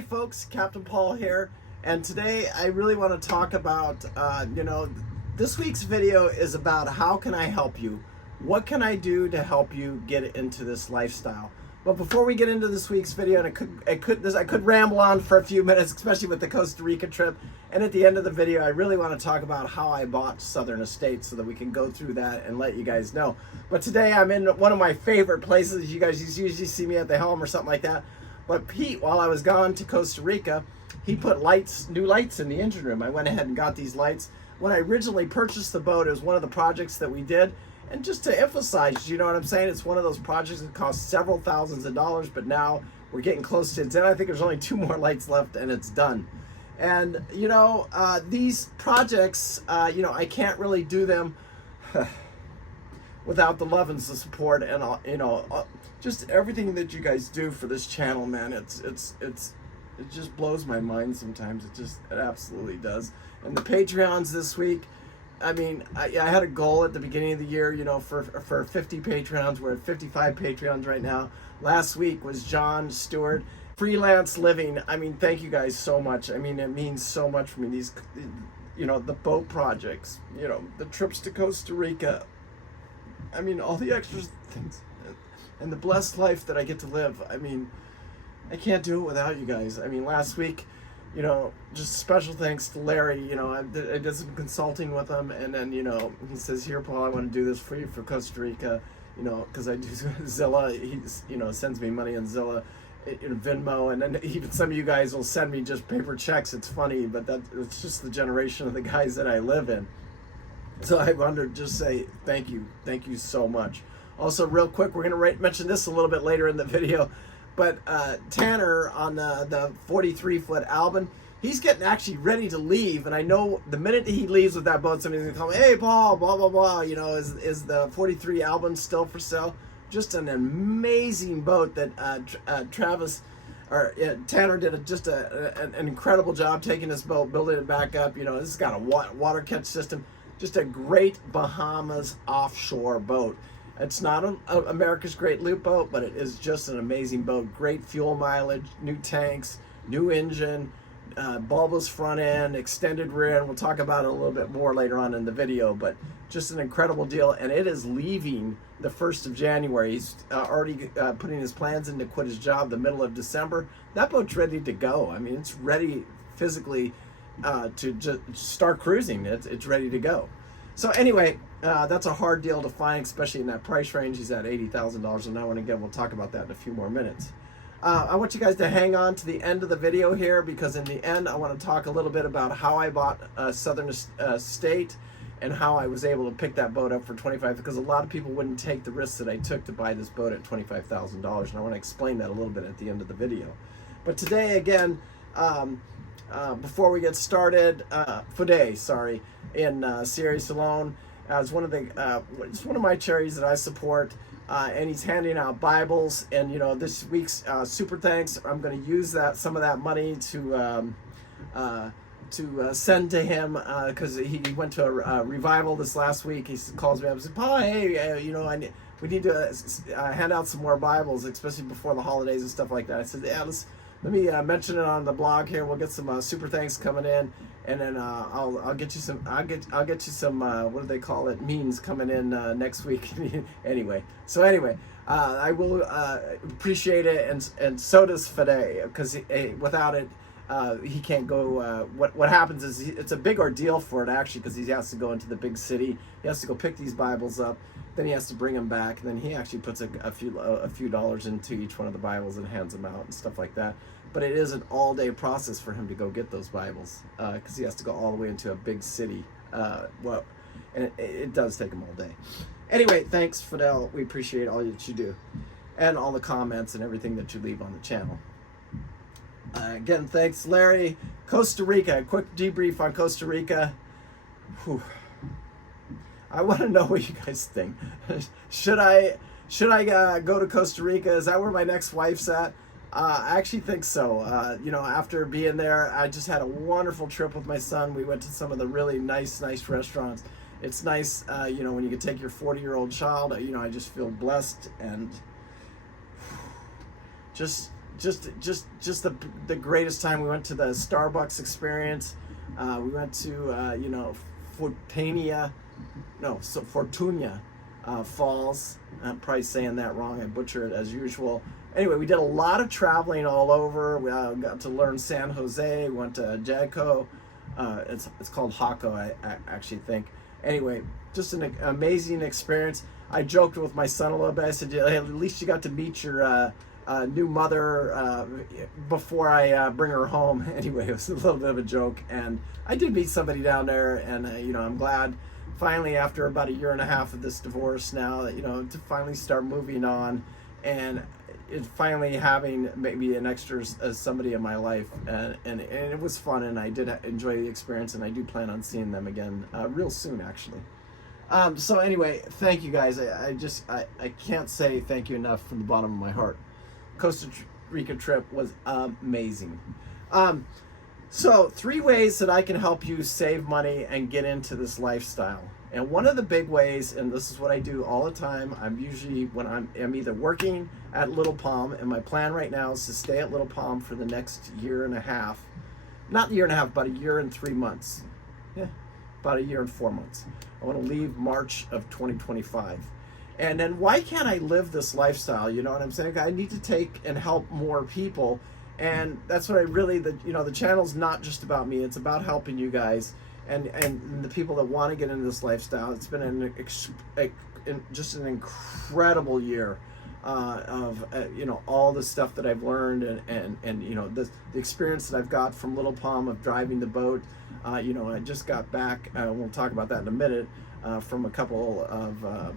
Hey folks, Captain Paul here, and today I really want to talk about, this week's video is about how can I help you? What can I do to help you get into this lifestyle? But before we get into this week's video, and I could ramble on for a few minutes, especially with the Costa Rica trip, and at the end of the video, I really want to talk about how I bought Southern Estates so that we can go through that and let you guys know. But today I'm in one of my favorite places. You guys usually see me at the helm or something like that. But Pete, while I was gone to Costa Rica, he put new lights in the engine room. I went ahead and got these lights. When I originally purchased the boat, it was one of the projects that we did. And just to emphasize, you know what I'm saying? It's one of those projects that cost several thousands of dollars, but now we're getting close to it. I think there's only 2 more lights left and it's done. And, these projects, I can't really do them without the love and the support and, just everything that you guys do for this channel, man. It just blows my mind sometimes. It absolutely does. And the Patreons this week, I mean, I had a goal at the beginning of the year, for 50 Patreons. We're at 55 Patreons right now. Last week was John Stewart. Freelance living. I mean, thank you guys so much. I mean, it means so much for me. These, the boat projects, the trips to Costa Rica. I mean, all the extra things. And the blessed life that I get to live. I mean, I can't do it without you guys. I mean, last week, just special thanks to Larry. I did some consulting with him, and then, he says, "Here, Paul, I want to do this for you for Costa Rica, because I do Zilla." He's, sends me money on Zilla, Venmo, and then even some of you guys will send me just paper checks. It's funny, but it's just the generation of the guys that I live in. So I wanted to just say thank you so much. Also, real quick, we're going to mention this a little bit later in the video, but Tanner on the 43-foot Albin, he's getting actually ready to leave, and I know the minute he leaves with that boat, somebody's going to call me, "Hey, Paul, blah, blah, blah, is the 43 Albin still for sale?" Just an amazing boat that Tanner did an incredible job taking this boat, building it back up. This has got a water catch system, just a great Bahamas offshore boat. It's not America's Great Loop boat, but it is just an amazing boat. Great fuel mileage, new tanks, new engine, bulbous front end, extended rear end. We'll talk about it a little bit more later on in the video, but just an incredible deal. And it is leaving the 1st of January. He's already putting his plans in to quit his job the middle of December. That boat's ready to go. I mean, it's ready physically to just start cruising. It's ready to go. So anyway, that's a hard deal to find, especially in that price range. He's at $80,000 an hour, and again, we'll talk about that in a few more minutes. I want you guys to hang on to the end of the video here, because in the end, I want to talk a little bit about how I bought Southern Estate and how I was able to pick that boat up for $25,000, because a lot of people wouldn't take the risks that I took to buy this boat at $25,000, and I want to explain that a little bit at the end of the video. But today, again, before we get started, in Sierra Salon, it's one of my charities that I support, and he's handing out Bibles. And this week's super thanks, I'm going to use some of that money to send to him, because he went to a revival this last week. He calls me up and says, "Paul, hey, we need to hand out some more Bibles, especially before the holidays and stuff like that." I said, "Yeah, let me mention it on the blog here. We'll get some super thanks coming in, and then I'll get you some. I'll get you some what do they call it? Memes coming in next week." Anyway, I will appreciate it, and so does Fede, because without it, he can't go. What happens is it's a big ordeal for it, actually, because he has to go into the big city. He has to go pick these Bibles up. Then he has to bring them back, and then he actually puts a few dollars into each one of the Bibles and hands them out and stuff like that. But it is an all-day process for him to go get those Bibles, because he has to go all the way into a big city. And it does take him all day. Anyway, thanks, Fidel. We appreciate all that you do, and all the comments and everything that you leave on the channel. Again, thanks, Larry. Costa Rica, a quick debrief on Costa Rica. Whew. I want to know what you guys think. Should I go to Costa Rica? Is that where my next wife's at? I actually think so. After being there, I just had a wonderful trip with my son. We went to some of the really nice restaurants. It's nice, when you can take your 40-year-old child. I just feel blessed, and just the greatest time. We went to the Starbucks experience. We went to Fortunia Falls. I'm probably saying that wrong. I butcher it as usual. Anyway, we did a lot of traveling all over. We got to learn San Jose. We went to Jadco. It's called Jaco, I actually think. Anyway, just an amazing experience. I joked with my son a little bit. I said, hey, at least you got to meet your new mother before I bring her home. Anyway, it was a little bit of a joke. And I did meet somebody down there, and I'm glad finally, after about a year and a half of this divorce now, to finally start moving on and finally having maybe an extra somebody in my life, and it was fun, and I did enjoy the experience, and I do plan on seeing them again real soon, actually. So anyway, thank you guys. I can't say thank you enough from the bottom of my heart. Costa Rica trip was amazing. So 3 ways that I can help you save money and get into this lifestyle. And one of the big ways, and this is what I do all the time, I'm usually, when I'm either working at Little Palm, and my plan right now is to stay at Little Palm for the next year and a half. Not a year and a half, about a year and 3 months. Yeah, about a year and 4 months. I want to leave March of 2025. And then why can't I live this lifestyle? You know what I'm saying? I need to take and help more people. And that's what I really, the channel's not just about me. It's about helping you guys and the people that want to get into this lifestyle. It's been just an incredible year of all the stuff that I've learned and the experience that I've got from Little Palm of driving the boat. I just got back. We'll talk about that in a minute. From a couple of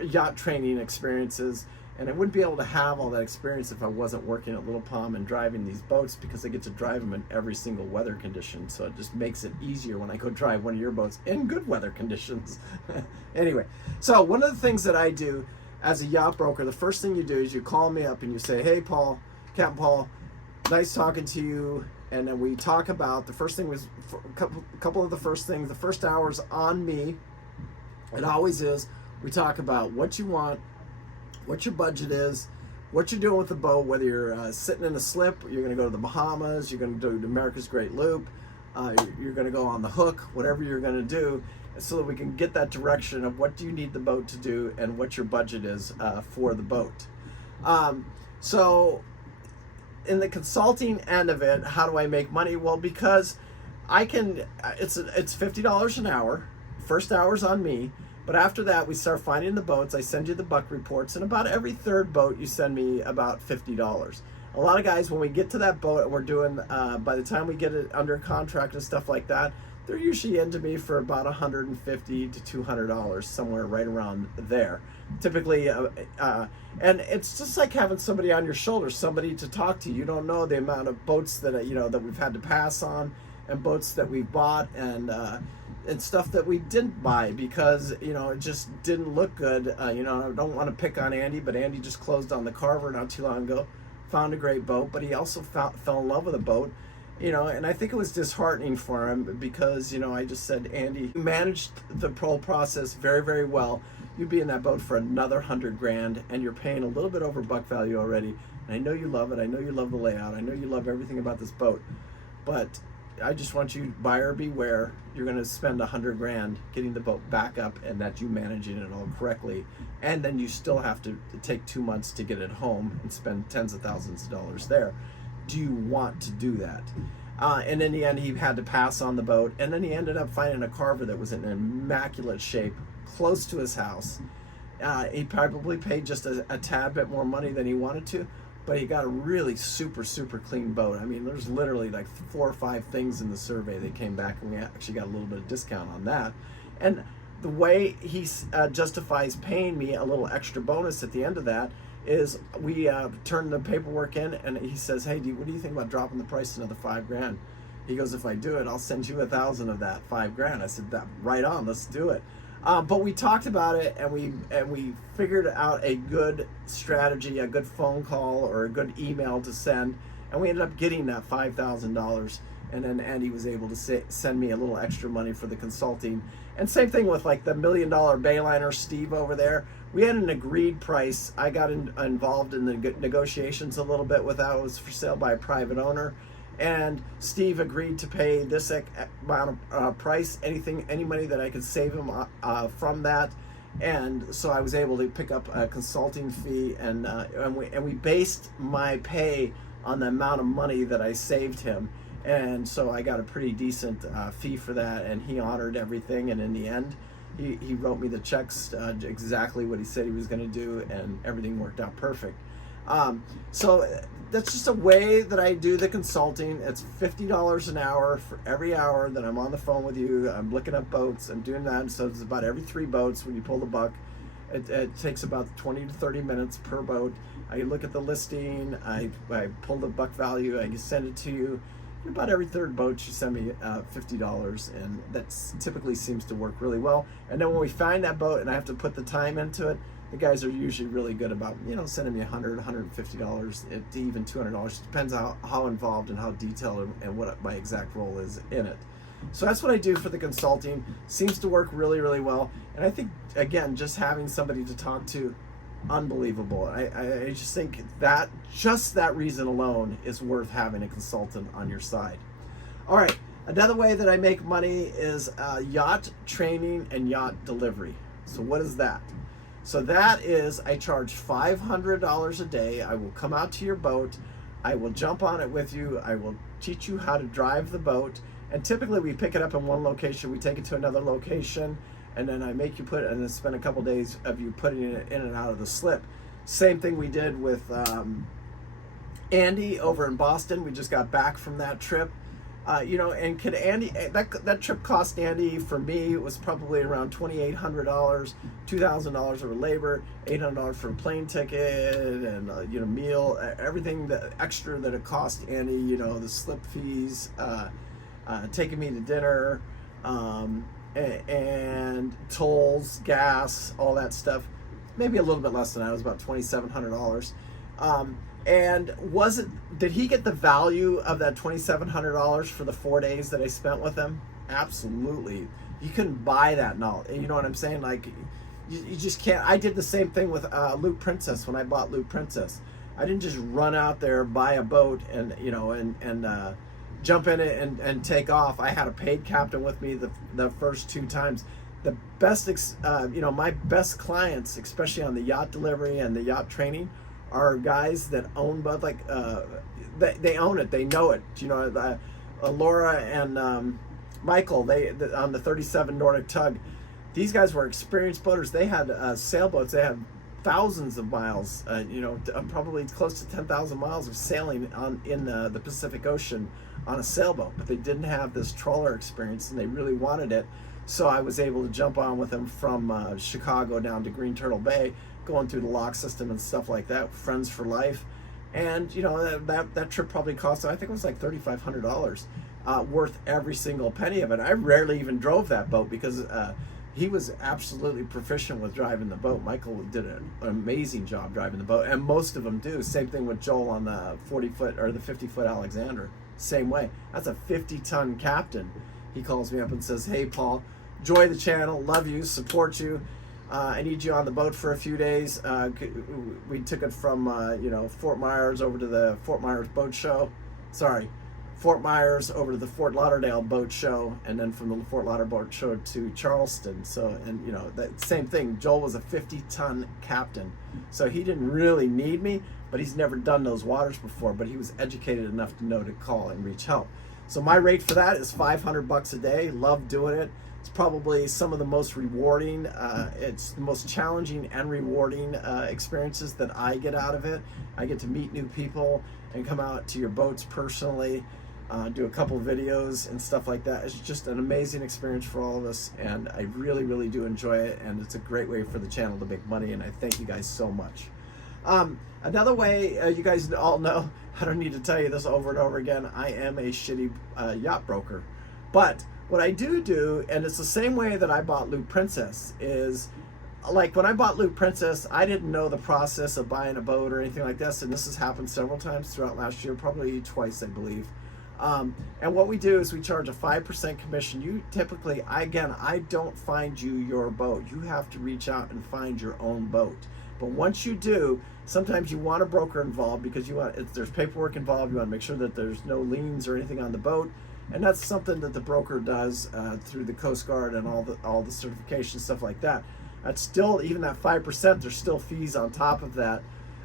yacht training experiences. And I wouldn't be able to have all that experience if I wasn't working at Little Palm and driving these boats, because I get to drive them in every single weather condition. So it just makes it easier when I go drive one of your boats in good weather conditions. Anyway, so one of the things that I do as a yacht broker, the first thing you do is you call me up and you say, hey, Paul, Captain Paul, nice talking to you. And then we talk about, the first thing was a couple of the first things, the first hour's on me. It always is. We talk about what you want, what your budget is, what you're doing with the boat, whether you're sitting in a slip, you're going to go to the Bahamas, you're going to do America's Great Loop, you're going to go on the hook, whatever you're going to do, so that we can get that direction of what do you need the boat to do and what your budget is for the boat. So in the consulting end of it, how do I make money? Well, because I can, it's $50 an hour. First hour's on me. But after that, we start finding the boats. I send you the buck reports, and about every third boat, you send me about $50. A lot of guys, when we get to that boat, we're doing, by the time we get it under contract and stuff like that, they're usually into me for about $150 to $200, somewhere right around there. Typically, and it's just like having somebody on your shoulder, somebody to talk to. You don't know the amount of boats that that we've had to pass on, and boats that we've bought, and stuff that we didn't buy because it just didn't look good. I don't want to pick on Andy, but Andy just closed on the Carver not too long ago. Found a great boat, but he also fell in love with a boat. And I think it was disheartening for him because I just said, Andy, you managed the whole process very, very well. You'd be in that boat for another $100,000, and you're paying a little bit over buck value already. And I know you love it. I know you love the layout. I know you love everything about this boat, but I just want you, buyer beware, you're going to spend $100,000 getting the boat back up, and that you managing it all correctly. And then you still have to take 2 months to get it home and spend tens of thousands of dollars there. Do you want to do that? And in the end, he had to pass on the boat. And then he ended up finding a Carver that was in immaculate shape, close to his house. He probably paid just a tad bit more money than he wanted to, but he got a really super, super clean boat. I mean, there's literally like 4 or 5 things in the survey that came back, and we actually got a little bit of discount on that. And the way he justifies paying me a little extra bonus at the end of that is we turn the paperwork in, and he says, hey, what do you think about dropping the price another $5,000? He goes, if I do it, I'll send you $1,000 of that $5,000. I said, that right on, let's do it. But we talked about it, and we figured out a good strategy, a good phone call or a good email to send, and we ended up getting that $5,000. And then Andy was able to send me a little extra money for the consulting. And same thing with like the $1 million Bayliner Steve over there. we had an agreed price. I got involved in the negotiations a little bit with that. It was for sale by a private owner, and Steve agreed to pay this amount of price, any money that I could save him from that. And so I was able to pick up a consulting fee, and we based my pay on the amount of money that I saved him. And so I got a pretty decent fee for that, and he honored everything. And in the end, he wrote me the checks exactly what he said he was going to do, and everything worked out perfect. So that's just a way that I do the consulting. It's $50 an hour for every hour that I'm on the phone with you. I'm looking up boats. I'm doing that. So it's about every 3 boats when you pull the buck. It takes about 20 to 30 minutes per boat. I look at the listing. I pull the buck value. I send it to you. About every 3rd boat, you send me $50, and that typically seems to work really well. And then when we find that boat and I have to put the time into it, the guys are usually really good about, sending me $100, $150, to even $200. It depends how involved and how detailed and what my exact role is in it. So that's what I do for the consulting. Seems to work really, really well. And I think, again, just having somebody to talk to, unbelievable. I just think that just that reason alone is worth having a consultant on your side. All right, another way that I make money is yacht training and yacht delivery. So what is that? So that is, I charge $500 a day. I will come out to your boat. I will jump on it with you. I will teach you how to drive the boat. And typically we pick it up in one location. We take it to another location, and then I make you put it, and then spend a couple days of you putting it in and out of the slip. Same thing we did with Andy over in Boston. We just got back from that trip. And could Andy, that trip cost Andy, for me, it was probably around $2,800, $2,000 over labor, $800 for a plane ticket, and meal, everything that extra that it cost Andy, the slip fees, taking me to dinner, and tolls, gas, all that stuff. Maybe a little bit less than that. It was about $2,700. And did he get the value of that $2,700 for the 4 days that I spent with him? Absolutely. You couldn't buy that knowledge. You know what I'm saying? Like, you just can't. I did the same thing with Luke Princess when I bought Luke Princess. I didn't just run out there, buy a boat, and jump in it and take off. I had a paid captain with me the first 2 times. The best, my best clients, especially on the yacht delivery and the yacht training, are guys that own both, they own it, they know it. Laura and Michael, they on the 37 Nordic Tug, these guys were experienced boaters. They had sailboats. They had thousands of miles, probably close to 10,000 miles of sailing in the Pacific Ocean on a sailboat, but they didn't have this trawler experience, and they really wanted it. So I was able to jump on with them from Chicago down to Green Turtle Bay, going through the lock system and stuff like that, friends for life. And that trip probably cost, I think it was like $3,500, worth every single penny of it. I rarely even drove that boat because he was absolutely proficient with driving the boat. Michael did an amazing job driving the boat, and most of them do. Same thing with Joel on the 40-foot or the 50-foot Alexander. Same way. That's a 50-ton captain. He calls me up and says, "Hey, Paul, enjoy the channel, love you, support you. I need you on the boat for a few days." We took it from Fort Myers over to the Fort Myers boat show. Fort Myers over to the Fort Lauderdale boat show, and then from the Fort Lauderdale boat show to Charleston. So, that same thing. Joel was a 50-ton captain, so he didn't really need me, but he's never done those waters before. But he was educated enough to know to call and reach help. So my rate for that is $500 a day. Love doing it. It's probably some of the most rewarding, it's the most challenging and rewarding experiences that I get out of it. I get to meet new people and come out to your boats personally, do a couple videos and stuff like that. It's just an amazing experience for all of us, and I really, really do enjoy it, and it's a great way for the channel to make money, and I thank you guys so much. Another way, you guys all know, I don't need to tell you this over and over again, I am a shitty yacht broker. But what I do, and it's the same way that I bought Luke Princess, is like when I bought Luke Princess, I didn't know the process of buying a boat or anything like this, and this has happened several times throughout last year, probably twice, I believe. And what we do is we charge a 5% commission. You typically, I don't find you your boat. You have to reach out and find your own boat. But once you do, sometimes you want a broker involved because there's paperwork involved. You want to make sure that there's no liens or anything on the boat. And that's something that the broker does through the Coast Guard and all the certification stuff like that. That's still, even that 5%, there's still fees on top of that.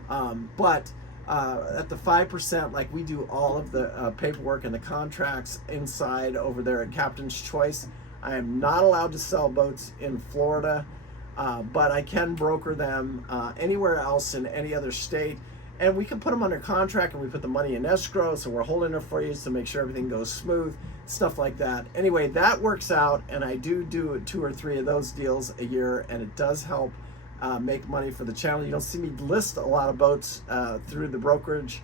But at the 5%, like, we do all of the paperwork and the contracts inside over there at Captain's Choice. I am not allowed to sell boats in Florida, but I can broker them anywhere else in any other state. And we can put them under contract, and we put the money in escrow, so we're holding it for you to make sure everything goes smooth, stuff like that. Anyway, that works out, and I do 2 or 3 of those deals a year, and it does help make money for the channel. You don't see me list a lot of boats through the brokerage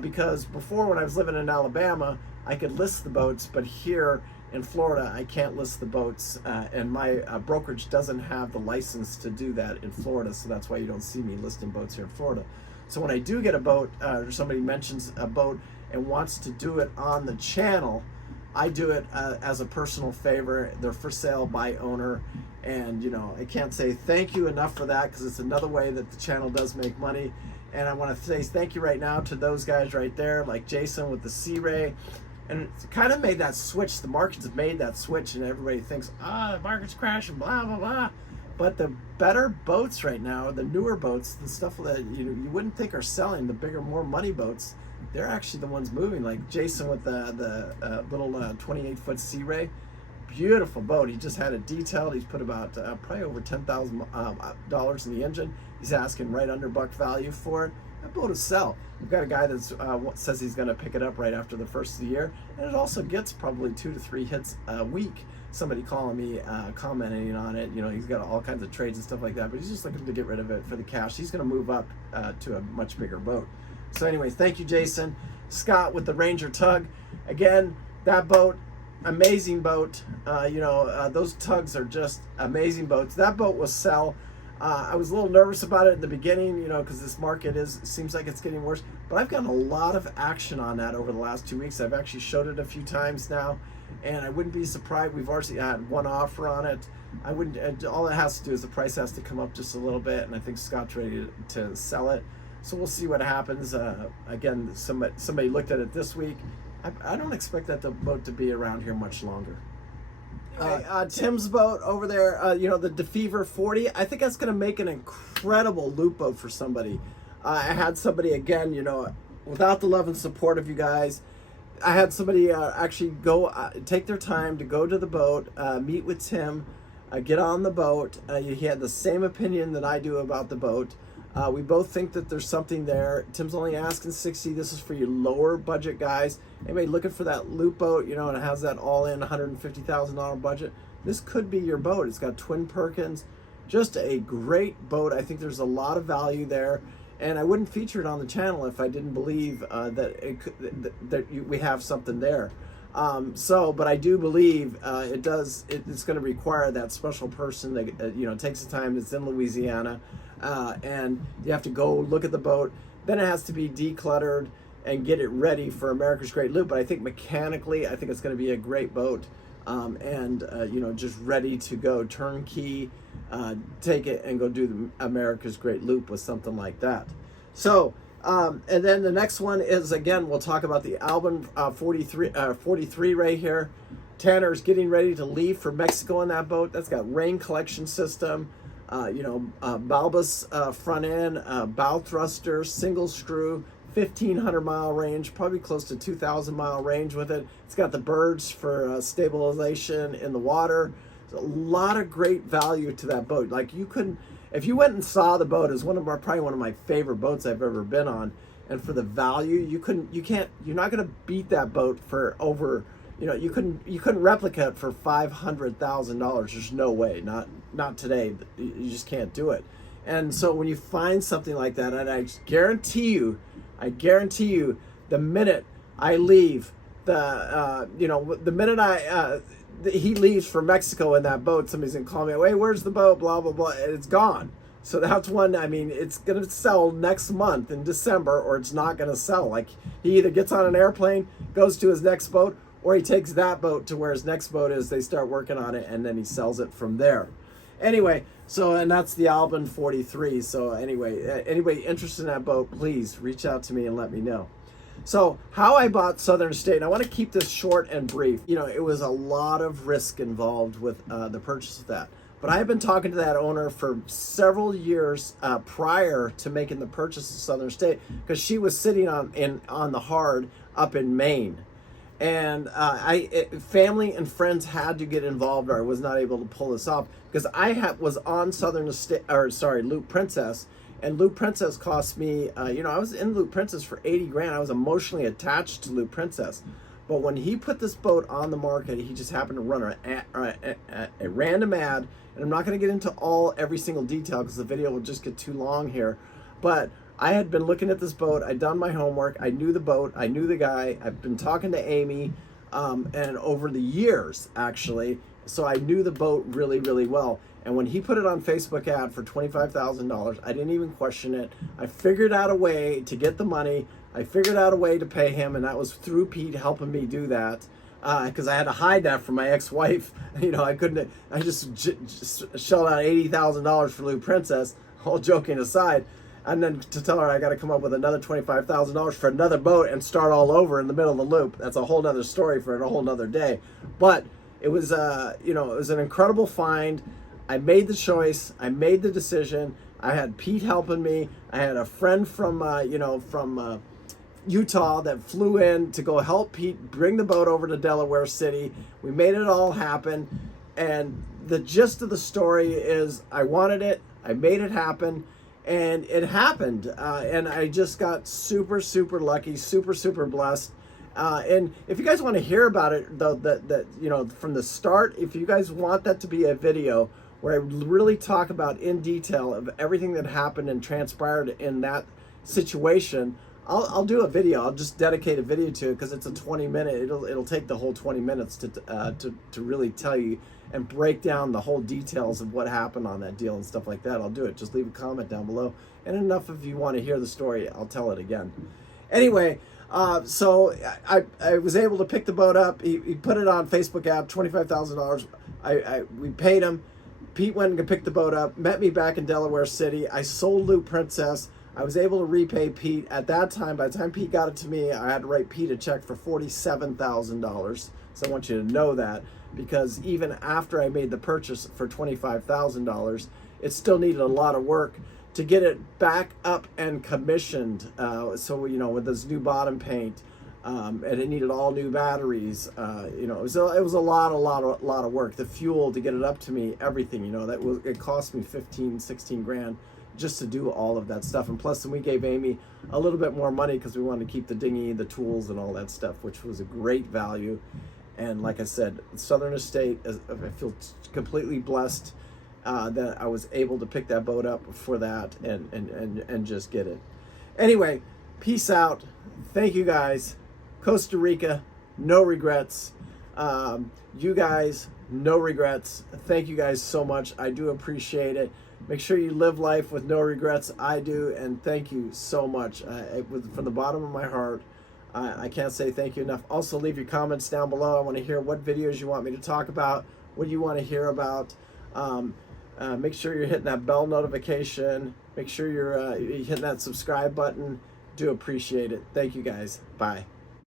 because before, when I was living in Alabama, I could list the boats, but here in Florida, I can't list the boats, and my brokerage doesn't have the license to do that in Florida, so that's why you don't see me listing boats here in Florida. So when I do get a boat, or somebody mentions a boat and wants to do it on the channel, I do it as a personal favor. They're for sale by owner, and I can't say thank you enough for that, because it's another way that the channel does make money. And I want to say thank you right now to those guys right there, like Jason with the Sea Ray. And it's kind of made that switch. The markets have made that switch, and everybody thinks, the market's crashing, blah, blah, blah. But the better boats right now, the newer boats, the stuff that you wouldn't think are selling, the bigger, more money boats, they're actually the ones moving. Like Jason with the little 28-foot Sea Ray, beautiful boat. He just had it detailed. He's put about probably over $10,000 in the engine. He's asking right under buck value for it. That boat will sell. We've got a guy that says he's going to pick it up right after the first of the year, and it also gets probably 2 to 3 hits a week. Somebody calling me, commenting on it. He's got all kinds of trades and stuff like that, but he's just looking to get rid of it for the cash. He's going to move up to a much bigger boat. So anyways, thank you, Jason. Scott with the Ranger Tug. Again, that boat, amazing boat. Those tugs are just amazing boats. That boat will sell. I was a little nervous about it in the beginning, because this market seems like it's getting worse. But I've gotten a lot of action on that over the last 2 weeks. I've actually showed it a few times now, and I wouldn't be surprised. We've already had one offer on it. I wouldn't. All it has to do is the price has to come up just a little bit, and I think Scott's ready to sell it. So we'll see what happens. Again, somebody looked at it this week. I don't expect that the boat to be around here much longer. Tim's boat over there, the DeFever 40, I think that's going to make an incredible loop boat for somebody. I had somebody, again, without the love and support of you guys, I had somebody actually go take their time to go to the boat, meet with Tim, get on the boat. He had the same opinion that I do about the boat. We both think that there's something there. Tim's only asking 60. This is for your lower budget guys. Anybody looking for that loop boat, and it has that all-in $150,000 budget. This could be your boat. It's got twin Perkins. Just a great boat. I think there's a lot of value there. And I wouldn't feature it on the channel if I didn't believe that we have something there. But I do believe it's going to require that special person that takes the time, that's in Louisiana, and you have to go look at the boat. Then it has to be decluttered and get it ready for America's Great Loop. But I think mechanically, I think it's going to be a great boat, just ready to go, turnkey. Take it and go do the America's Great Loop with something like that. So, and then the next one is, again, we'll talk about the Albin 43 right here. Tanner's getting ready to leave for Mexico on that boat. That's got rain collection system, bulbous front end, bow thruster, single screw, 1,500 mile range, probably close to 2,000 mile range with it. It's got the birds for stabilization in the water. There's a lot of great value to that boat. Like, you couldn't, if you went and saw the boat, it's probably one of my favorite boats I've ever been on. And for the value, you're not going to beat that boat for over, you couldn't replicate it for $500,000. There's no way, not today. You just can't do it. And so when you find something like that, and I guarantee you, the minute I leave, the minute he leaves for Mexico in that boat, somebody's gonna call me, hey, where's the boat, blah, blah, blah, and it's gone. So that's one, I mean, it's going to sell next month in December, or it's not going to sell. Like, he either gets on an airplane, goes to his next boat, or he takes that boat to where his next boat is, they start working on it, and then he sells it from there. Anyway, so, and that's the Albin 43. So anyway, anybody interested in that boat, please reach out to me and let me know. So how I bought Southern State, and I want to keep this short and brief. You know, it was a lot of risk involved with the purchase of that. But I have been talking to that owner for several years prior to making the purchase of Southern State, because she was sitting on the hard up in Maine. And family and friends had to get involved, or I was not able to pull this off, because I was on Loop Princess, and Loop Princess cost me, you know, I was in Loop Princess for 80 grand. I was emotionally attached to Loop Princess. But when he put this boat on the market, he just happened to run a random ad, and I'm not going to get into every single detail because the video will just get too long here. But I had been looking at this boat. I'd done my homework. I knew the boat. I knew the guy. I've been talking to Amy, and over the years, actually. So I knew the boat really, really well. And when he put it on Facebook ad for $25,000, I didn't even question it. I figured out a way to get the money. I figured out a way to pay him, and that was through Pete helping me do that. Because I had to hide that from my ex-wife. You know, I just shelled out $80,000 for Lou Princess, all joking aside. And then to tell her I got to come up with another $25,000 for another boat and start all over in the middle of the loop. That's a whole nother story for a whole nother day. But it was, you know, it was an incredible find. I made the choice. I made the decision. I had Pete helping me. I had a friend from, from Utah that flew in to go help Pete bring the boat over to Delaware City. We made it all happen. And the gist of the story is I wanted it. I made it happen. And it happened, and I just got super, super lucky, super, super blessed. And if you guys want to hear about it, though, that you know, from the start, if you guys want that to be a video where I really talk about in detail of everything that happened and transpired in that situation, I'll do a video. I'll just dedicate a video to it because it's a 20-minute. It'll take the whole 20 minutes to really tell you and break down the whole details of what happened on that deal and stuff like that. I'll do it. Just leave a comment down below. And enough if you want to hear the story, I'll tell it again. Anyway, so I was able to pick the boat up. He put it on Facebook app, $25,000. We paid him. Pete went and picked the boat up, met me back in Delaware City. I sold Loop Princess. I was able to repay Pete. At that time, by the time Pete got it to me, I had to write Pete a check for $47,000. So I want you to know that, because even after I made the purchase for $25,000, it still needed a lot of work to get it back up and commissioned. So, you know, with this new bottom paint, and it needed all new batteries. You know, it was a lot of work. The fuel to get it up to me, everything, you know, it cost me 15, 16 grand just to do all of that stuff. And plus, then we gave Amy a little bit more money because we wanted to keep the dinghy, the tools, and all that stuff, which was a great value. And like I said, Southern Estate, I feel completely blessed that I was able to pick that boat up for that and just get it. Anyway, peace out. Thank you guys. Costa Rica, no regrets. You guys, no regrets. Thank you guys so much. I do appreciate it. Make sure you live life with no regrets. I do, and thank you so much. From the bottom of my heart, I can't say thank you enough. Also, leave your comments down below. I want to hear what videos you want me to talk about, what you want to hear about. Make sure you're hitting that bell notification. Make sure you're hitting that subscribe button. Do appreciate it. Thank you guys. Bye.